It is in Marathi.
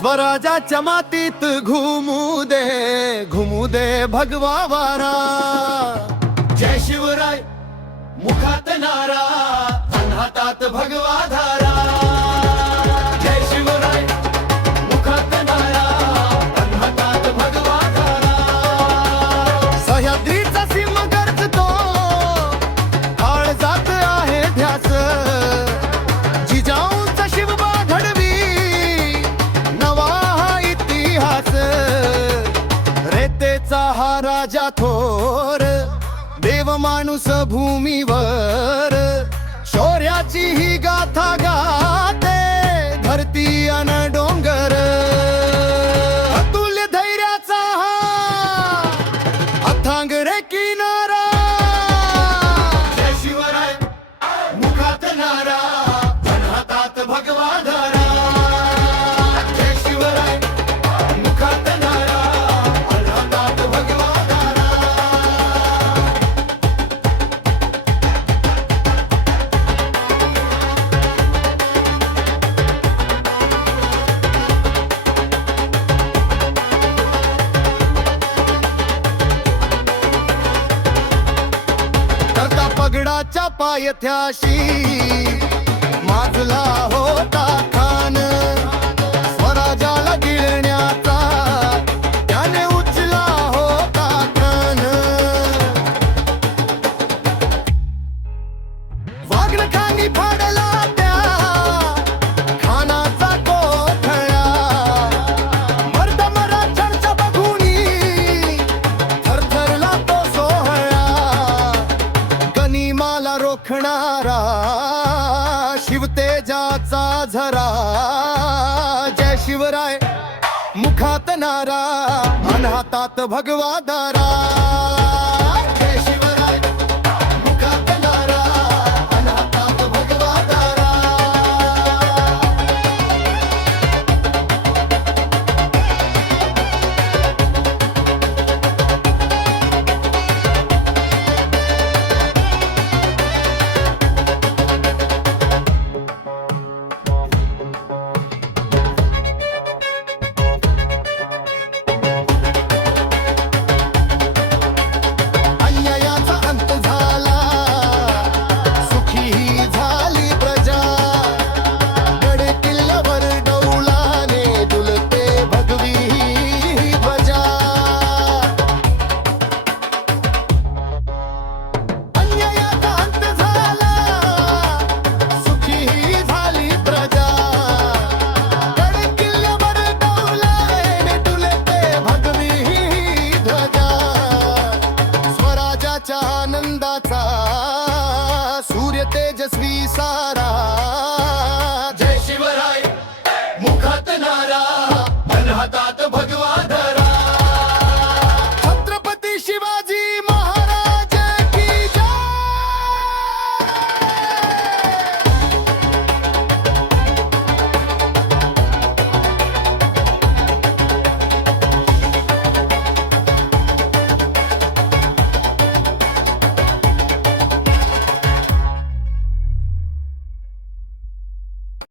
स्वराजाच्या मातीत घुमू दे घुमू दे भगवा वारा. जय शिवराय मुखात नारा हातात भगवा धारा. रेतेचा हा राजा थोर देव माणूस भूमीवर. शौर्याची ही गाथा गा पगडाच्या पायथ्याशी माजला होता खान. रोखणारा शिवतेजाचा झरा. जय शिवराय. मुखात नारा. अनहातात भगवा दारा. राहतात भगवे